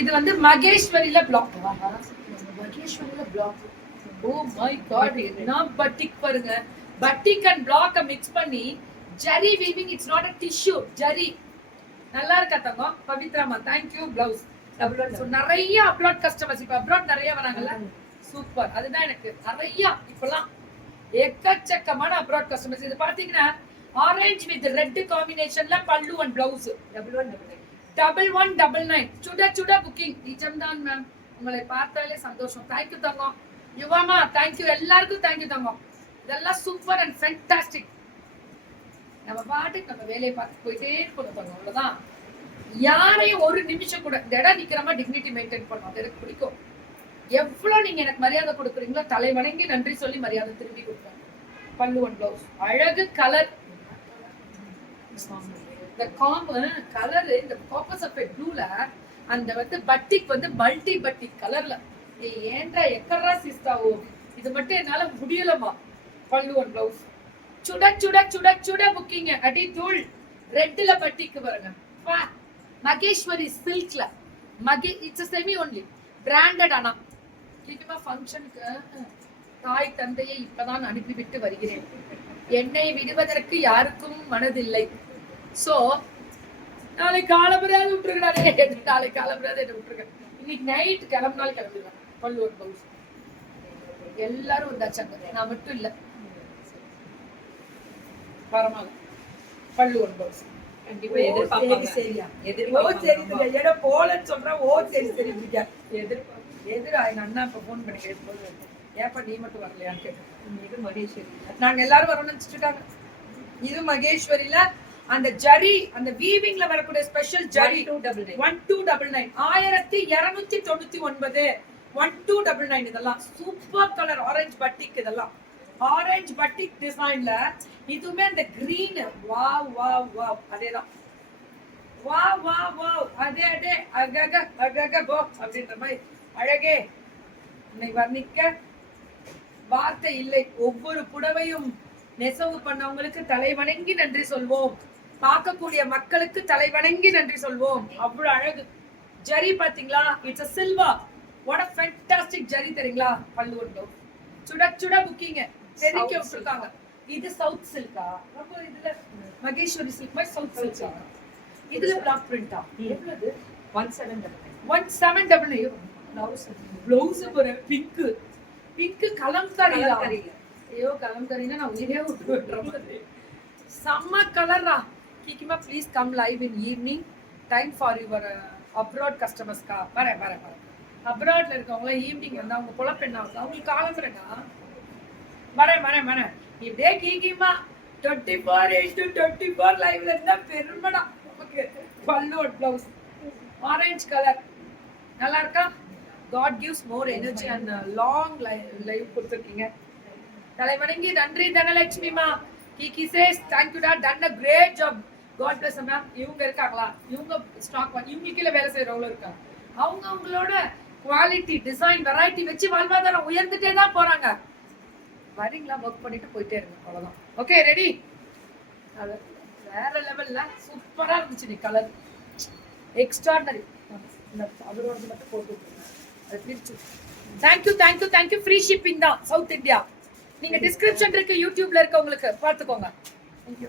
இது வந்து மகேஸ்வரியில பிளாக். மகேஸ்வரியில பிளாக். ஓ மை காட், என்ன பட்டிக் பாருங்க. பட்டிக் அண்ட் பிளாக்க மிக்ஸ் பண்ணி zari weaving. It's not a tissue, zari. நல்லா இருக்கா தங்கம்? பவித்ராமா thank you. Blouse double one. So நிறைய அப்ராட் கஸ்டமர்ஸ் இப்போ அப்ராட் நிறைய வராங்கல்ல, சூப்பர். அதுதான் எனக்கு நிறைய இப்பெல்லாம் எக்கச்சக்கமான அப்ராட் கஸ்டமர்ஸ். இது பாத்தீங்கன்னா ஆரஞ்சு வித் ரெட் காம்பினேஷன்ல பல்லு and blouse. Double one double nine. சுட சுட புக்கிங். நிஜம்தான் மேம், உங்களை பார்த்தாலே சந்தோஷம். தேங்க்யூ தங்கம். யுவாமா தேங்க்யூ. எல்லாருக்கும் தேங்க்யூ தங்கம். இதெல்லாம் சூப்பர் அண்ட் ஃபேண்டாஸ்டிக். நம்ம பாட்டுக்கு நம்ம வேலையை பார்த்து போயிட்டே இருக்கணும் தங்கம், அவ்வளவுதான். யாரையும் ஒரு நிமிஷம் கூட இந்த இடம் நிக்கிறமா டிக்னிட்டி மெயின்டைன் பண்ணும். அது எனக்கு பிடிக்கும். எவ்வளவு நீங்க எனக்கு மரியாதை கொடுக்குறீங்களோ தலை வணங்கி நன்றி சொல்லி மரியாதை திரும்பி கொடுப்பேன். பல்லு அண்ட் பிளவுஸ் அழகு. கலர் இந்த கலர் இந்த காப்பர் சல்ஃபேட் ப்ளூல அந்த வந்து பட்டிக் வந்து மல்டி பட்டிக் கலர்ல. ஏன்டா எக்கறா சிஸ்டாவோ, இது மட்டும் என்னால முடியலமா. பல்லு அண்ட் பிளவுஸ் சுட சுட சுட சுட புக்கிங். அடி தூள் ரெட்ல பட்டிக்கு பாருங்க. மகேஸ்வரி சில்க்ல இட்ஸ் செமி ஒன்லி பிராண்டட். ஆனா சீக்கிரமா ஃபங்க்ஷனுக்கு தாய் தந்தையை இப்பதான் அனுப்பிவிட்டு வருகிறேன். என்னை விடுவதற்கு யாருக்கும் மனதில்லை. சோ நாளை காலம்பராது விட்டுருக்காரு. நாளை காலம்பராது என்ன விட்டுருக்கேன். இன்னைக்கு நைட் கிளம்பினாலும் கிளம்பிடுவேன். பல்லு ஒரு பிளவுஸ் எல்லாரும் வந்தாச்சாங்க, நான் மட்டும் இல்ல. பரவாயில்ல. பல்லு ஒரு பிளவுஸ் கண்டிப்பா எதிர்பார்ப்பாங்க. சரியா எதிர்பார்ப்பாங்க. போலன்னு சொல்றேன். ஓ சரி சரி எதிரா எங்க அண்ணா இப்ப போன் பண்ணி கேட்கும்போது ஏப்பா நீ மட்டும் வரலையான்னு கேட்டேன். இது மகேஸ்வரி நாங்க எல்லாரும் வரணும்னு நினைச்சிட்டு இருக்காங்க. இது மகேஸ்வரியில அந்த ஜரி அந்த வீவிங்ல வரக்கூடிய ஸ்பெஷல் ஜரி 1299 1299 1299. இதெல்லாம் சூப்பர் கலர் ஆரஞ்சு பட்டிக். இதெல்லாம் ஆரஞ்சு பட்டிக் டிசைன்ல இதுமே அந்த கிரீன். Wow wow wow. அதேதான் வாவ் வாவ் வாவ். அதே அதே அகக அகக போ அப்படின்ற மாதிரி அழகே. இன்னைக்கு வர்ணிக்க வார்த்தை இல்லை. ஒவ்வொரு புடவையும் நெசவு பண்ணவங்களுக்கு தலை வணங்கி நன்றி சொல்வோம். பார்க்கக்கூடிய மக்களுக்கு தலை வணங்கி நன்றி சொல்வோம். அவ்வளவு அழகு ஜரி பாத்தீங்களா? It's a silver. what a fantastic zari தெரியுங்களா? பல்லு ஒன்று சுட சுட புக்கிங்க தெரிக்க விட்டுருக்காங்க. இது சவுத் சில்கா? ரொம்ப இதுல மகேஸ்வரி சில்க் மாதிரி சவுத் சில்கா. இதுல பிளாக் பிரிண்டா? எவ்வளவு? 1799. பிளவுஸ் ஒரு பிங்க் பிங்க் கலம்காரி. ஐயோ கலம்காரினா நான் உயிரே விட்டுறேன். செம்ம கலரா. கிக்கிமா please come live in evening time for your abroad கஸ்டமர்ஸ்க்கா. வரேன். அப்ராட்ல இருக்கவங்கள ஈவினிங் வந்து அவங்க பொழப்பெண்ணா வந்து அவங்களுக்கு காலம்புறேன்னா வரேன். இப்படியே கிக்கிமா 24/24 லைவ்ல இருந்தா பெருமடா நமக்கு. பல்லு பிளவுஸ் ஆரஞ்சு கலர் நல்லா இருக்கா? God gives more energy and long life கொடுத்திருக்கீங்க. தலை வணங்கி நன்றி தனலட்சுமிமா. Kiki says thank you dad, done a great job. God bless you ma'am. இவங்க இருக்காங்களா? இவங்க ஸ்டாக் இவங்களுக்கு இல்ல வேலை செய்யறவங்க இருக்காங்க. அவங்களோட குவாலிட்டி டிசைன் வெரைட்டி வச்சு வாழ்வாதாரம் உயர்ந்துட்டே தான் போறாங்க. வரீங்களா? ஒர்க் பண்ணிட்டு போயிட்டே இருங்க, அவ்வளவுதான். Okay ready? அது வேற லெவல்ல சூப்பரா இருந்துச்சு. நீ கலர் எக்ஸ்ட்ராடனரி. அவரோட மட்டும் போட்டு தேங்க்யூ. ஃப்ரீ ஷிப்பிங் தான் சவுத் இந்தியா. நீங்க டிஸ்கிரிப்ஷன் இருக்கு யூடியூப்ல இருக்க உங்களுக்கு பார்த்துக்கோங்க. தேங்க்யூ.